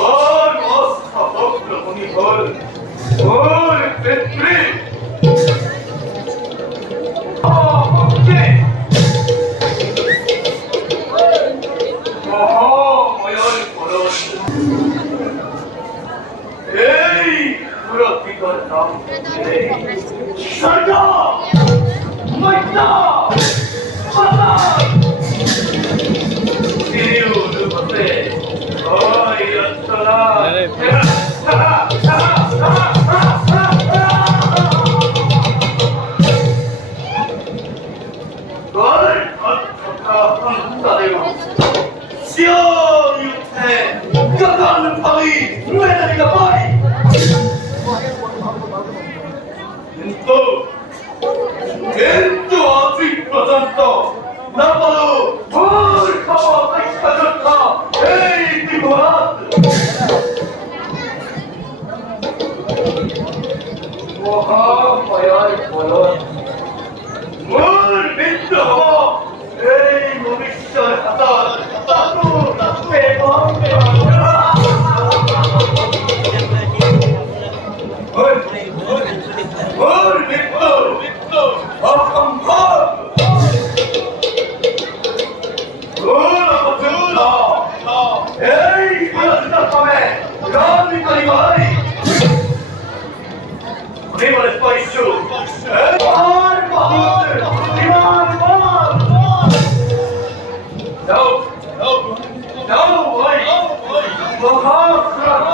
और मस्त प्रभुनि हल और पेट्री ओके মহাময়র পরশ এই পুরতিকর নাম এই সর্দা মৈত্রা পাতা হিউ রূপতে ওই অন্তরা কিন্তু আজ পর্যন্ত না বলো ভোর খাওয়া একটা যোদ্ধা এই দিবরাত মহামায়ার বলন মোর বিদ্রোহ এই ভবিষ্যৎ হাতার তাতু এবং মোর মৃত্যু অসম্ভব এই বিরোধিতার সময় রাজনীতি করিবাই বলে পয়সু আর বহুত বিমান যাও যাও যাও ওই মহাপ্রভু